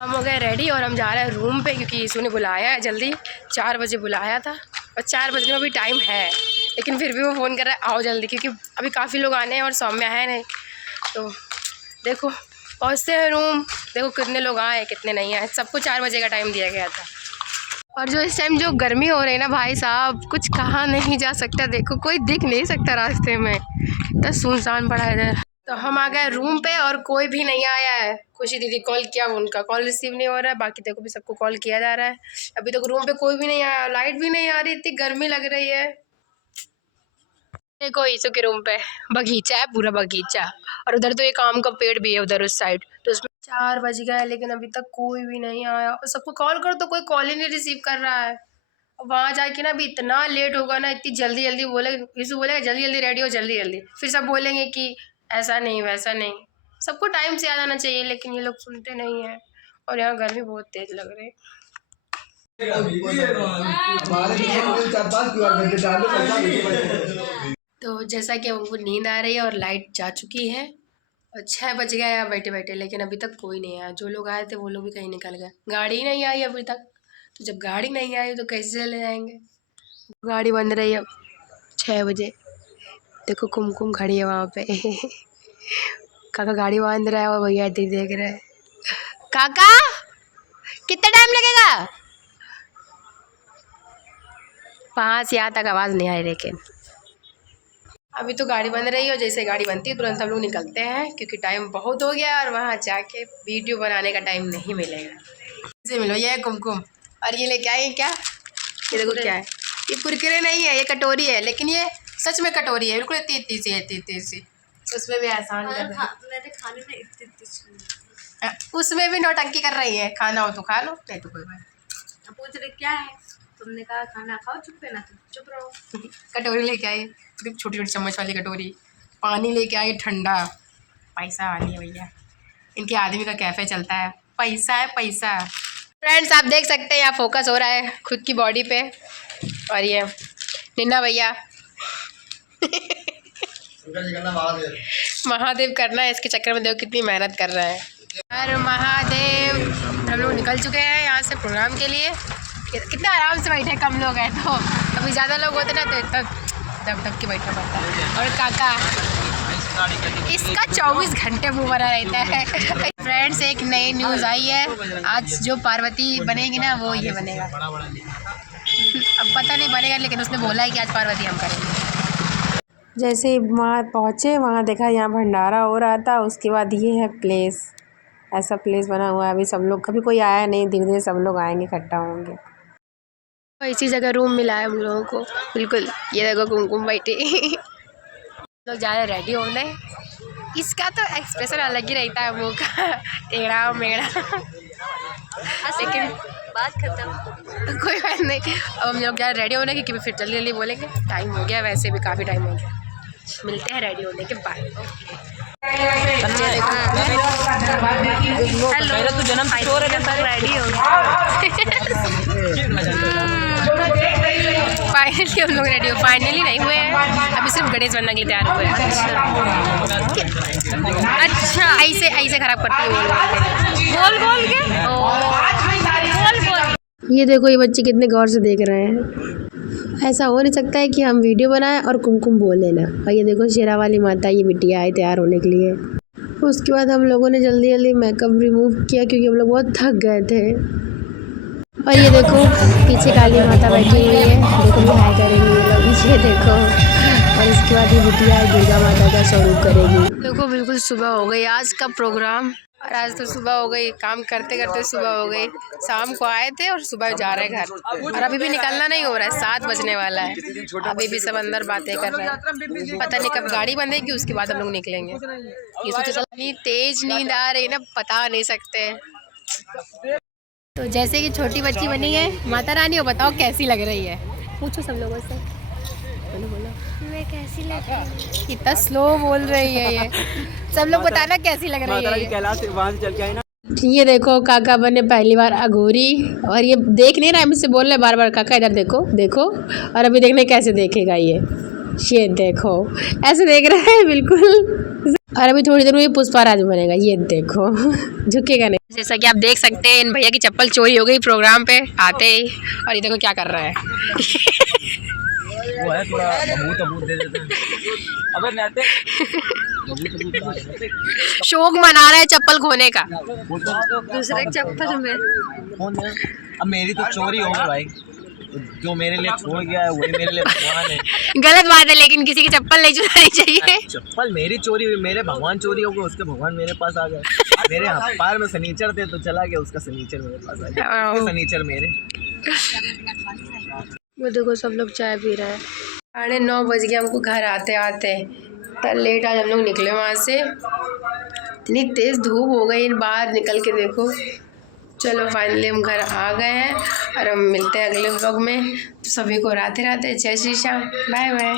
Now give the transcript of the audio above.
हम हो गए रेडी और हम जा रहे हैं रूम पे, क्योंकि यीशु ने बुलाया है जल्दी। 4 बजे बुलाया था और 4 बजने में भी टाइम है, लेकिन फिर भी वो फ़ोन कर रहा है आओ जल्दी, क्योंकि अभी काफ़ी लोग आने हैं और सौम्या है नहीं। तो देखो पहुँचते हैं रूम, देखो कितने लोग आए कितने नहीं आए। सबको 4 बजे का टाइम दिया गया था। और जो इस टाइम जो गर्मी हो रही है ना भाई साहब, कुछ कहा नहीं जा सकता। देखो कोई दिख नहीं सकता रास्ते में, इतना सुनसान पड़ा है इधर। तो हम आ गए रूम पे और कोई भी नहीं आया है। खुशी दीदी कॉल किया, उनका कॉल रिसीव नहीं हो रहा है। बाकी देखो भी सबको कॉल किया जा रहा है। अभी तक रूम पे कोई भी नहीं आया, लाइट भी नहीं आ रही, इतनी गर्मी लग रही है। देखो ईसु के रूम पे बगीचा है, पूरा बगीचा, और उधर तो एक आम का पेड़ भी है उधर उस साइड। तो उसमें 4 बज गए लेकिन अभी तक कोई भी नहीं आया। और सबको कॉल करो तो कोई कॉल ही नहीं रिसीव कर रहा है। वहाँ जाके ना अभी इतना लेट होगा ना, इतनी जल्दी जल्दी बोले, ईसु बोलेगा जल्दी जल्दी रेडी हो जल्दी जल्दी, फिर सब बोलेंगे कि ऐसा नहीं वैसा नहीं। सबको टाइम से आ जाना चाहिए, लेकिन ये लोग सुनते नहीं हैं। और यहाँ गर्मी बहुत तेज लग रही है। तो जैसा कि हमको नींद आ रही है और लाइट जा चुकी है और 6 बज गए यहाँ बैठे बैठे, लेकिन अभी तक कोई नहीं आया। जो लोग आए थे वो लोग भी कहीं निकल गए, गाड़ी ही नहीं आई अभी तक। तो जब गाड़ी नहीं आई तो कैसे चले जाएंगे। गाड़ी बंद रही है 6 बजे। देखो कुमकुम खड़ी है वहाँ पे। काका गाड़ी बांध रहा है और भैया देख रहे हैं। काका कितना टाइम लगेगा? 5 यहाँ तक आवाज़ नहीं आई, लेकिन अभी तो गाड़ी बन रही है। और जैसे गाड़ी बनती है तुरंत हम लोग निकलते हैं, क्योंकि टाइम बहुत हो गया और वहाँ जाके वीडियो बनाने का टाइम नहीं मिलेगा। इसे मिलो, ये है कुमकुम। और ये लेके आए क्या? ये देखो क्या है, ये कुरकुरे नहीं है, ये कटोरी है। लेकिन ये सच में कटोरी है, बिल्कुल इतनी सी। उसमें भी एहसान कर रही है, मेरे खाने में इतनी उसमें भी नौटंकी कर रही है। खाना हो तो खा लो, नहीं तो कोई बात। पूछ रही क्या है, तुमने कहा खाना खाओ, चुप है ना, चुप रहो। कटोरी लेके आई, छोटी छोटी चम्मच वाली कटोरी। पानी लेके आई ठंडा। पैसा वाली है भैया, इनके आदमी का कैफ़े चलता है, पैसा है पैसा। फ्रेंड्स आप देख सकते हैं यहाँ फोकस हो रहा है खुद की बॉडी पे। और ये निन्ना भैया महादेव करना है, इसके चक्कर में देखो कितनी मेहनत कर रहा है। हर महादेव। हम लोग निकल चुके हैं यहाँ से प्रोग्राम के लिए। कितना आराम से बैठे, कम लोग हैं तो। अभी ज़्यादा लोग होते ना तो इतना दब दब के बैठना पड़ता है। और काका इसका 24 घंटे मुँह भरा रहता है। फ्रेंड्स एक नई न्यूज़ आई है, आज जो पार्वती बनेगी ना वो ये बनेगा। अब पता नहीं बनेगा, लेकिन उसने बोला है कि आज पार्वती हम करेंगे। जैसे ही वहाँ पहुँचे, वहाँ देखा यहाँ भंडारा हो रहा था। उसके बाद ये है प्लेस, ऐसा प्लेस बना हुआ है। अभी सब लोग, कभी कोई आया नहीं, धीरे धीरे सब लोग आएंगे, इकट्ठा होंगे। तो इसी जगह रूम मिला है हम लोगों को, बिल्कुल। ये देखो कुमकुम बैठी। लोग जा रहे रेडी होने। इसका तो एक्सप्रेशन अलग ही रहता है मुँह का, टेढ़ा मेढ़ा। लेकिन बात खत्म, कोई बात नहीं। अब हम लोग जा रेडी होने की, क्योंकि फिर जल्दी जल्दी बोलेंगे। टाइम हो गया, वैसे भी काफ़ी टाइम हो गया। मिलते हैं रेडी होने के बाद। फाइनली हम लोग रेडी हो, फाइनली नहीं हुए हैं, अभी सिर्फ गणेश बनने के लिए तैयार हुए हैं। अच्छा ऐसे खराब करती है बोल बोल के। ये देखो ये बच्चे कितने गौर से देख रहे हैं। ऐसा हो नहीं सकता है कि हम वीडियो बनाएं और कुमकुम बोले ना। और ये देखो शेरा वाली माता, ये बिटिया आई तैयार होने के लिए। उसके बाद हम लोगों ने जल्दी जल्दी मेकअप रिमूव किया, क्योंकि हम लोग बहुत थक गए थे। और ये देखो पीछे काली माता बैठी हुई है, देखो भी हाय करेंगे ये लोग पीछे देखो। और इसके बाद ये बिटिया दुर्गा माता का स्वरूप करेगी। देखो बिल्कुल सुबह हो गई आज का प्रोग्राम, और आज तो सुबह हो गई, काम करते करते सुबह हो गई। शाम को आए थे और सुबह जा रहे हैं घर, और अभी भी निकलना नहीं हो रहा है, 7 बजने वाला है। अभी भी सब अंदर बातें कर रहे हैं, पता नहीं कब गाड़ी बंधेगी, उसके बाद हम लोग निकलेंगे। ये सोचे इतनी तेज नींद आ रही है ना, बता नहीं सकते। तो जैसे कि छोटी बच्ची बनी है माता रानी, वो बताओ कैसी लग रही है, पूछो सब लोगों से। बोलो बोलो मैं कैसी लग रही है। कितना स्लो बोल रही है ये, सब लोग बताना कैसी लग रही है। ये देखो काका बने पहली बार अघोरी, और ये देख नहीं रहा है, मुझसे बोल रहे बार बार काका इधर देखो देखो। और अभी देखने कैसे देखेगा ये देखो ऐसे देख रहा है बिल्कुल। और अभी थोड़ी देर में ये पुष्पाराज बनेगा, ये देखो झुकेगा नहीं। जैसा कि आप देख सकते हैं इन भैया की चप्पल चोरी हो गई प्रोग्राम पे आते ही, और ये देखो क्या कर रहा है। वो है थोड़ा सबूत दे देते हैं। अबे नहते शौक मना रहा है चप्पल खोने का दूसरे चप्पल में। अब मेरी तो चोरी हो गई भाई, जो मेरे लिए छोड़ गया है वही मेरे लिए भगवान है। गलत बात है, लेकिन किसी की चप्पल नहीं चुरानी चाहिए। चप्पल मेरी चोरी हुई, मेरे भगवान चोरी हो गए, उसके भगवान मेरे पास आ गए। मेरे पैर में सनीचर थे तो चला गया, उसका सनीचर मेरे पास आ गया, सनीचर मेरे। वो देखो सब लोग चाय पी रहे हैं। 9:30 बज गए हमको घर आते आते, तो लेट आज हम लोग निकले वहाँ से। इतनी तेज़ धूप हो गई बाहर निकल के देखो। चलो फाइनली हम घर आ गए हैं और हम मिलते हैं अगले व्लॉग में। सभी को राधे राधे, जय श्री श्याम, बाय बाय।